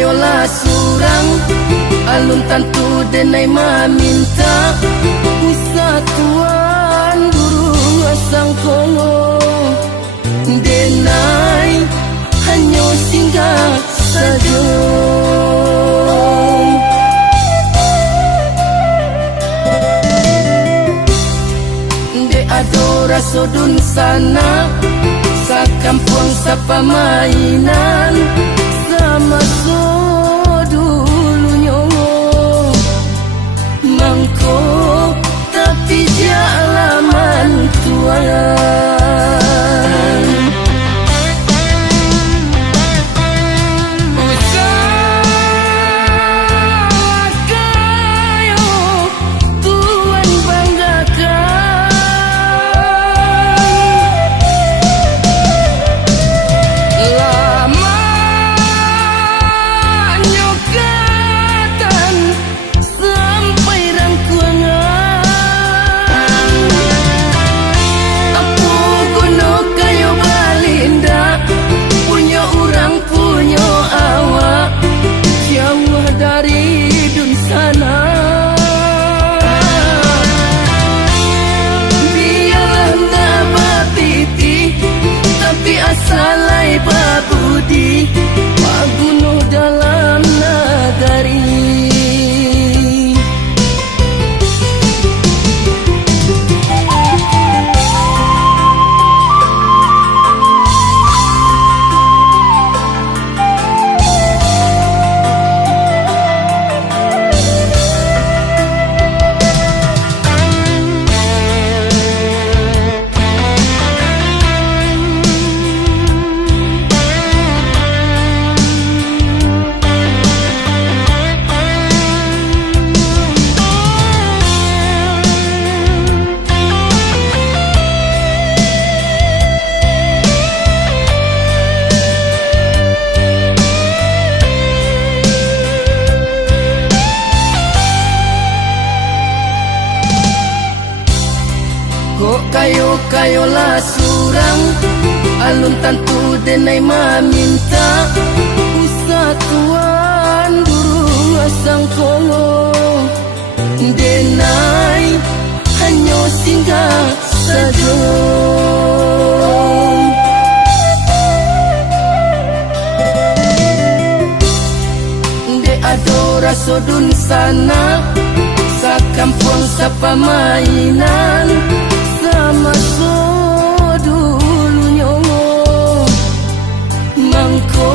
kayolah surang alun tantu denai maminta usatuan burung asang kongo denai hanya singgah saja. De adora sodun sana sa kampung sa pamainan sama so dulunya mangko tapi jalaman tuan. Salai babudi maguno dalam nagari. Kayolah surang alun tantu denai maminta usatuan burung asang kongo denai hanya singgah saja. De adora sodun sana sa kampung sa pamainan sama so dulunya mangko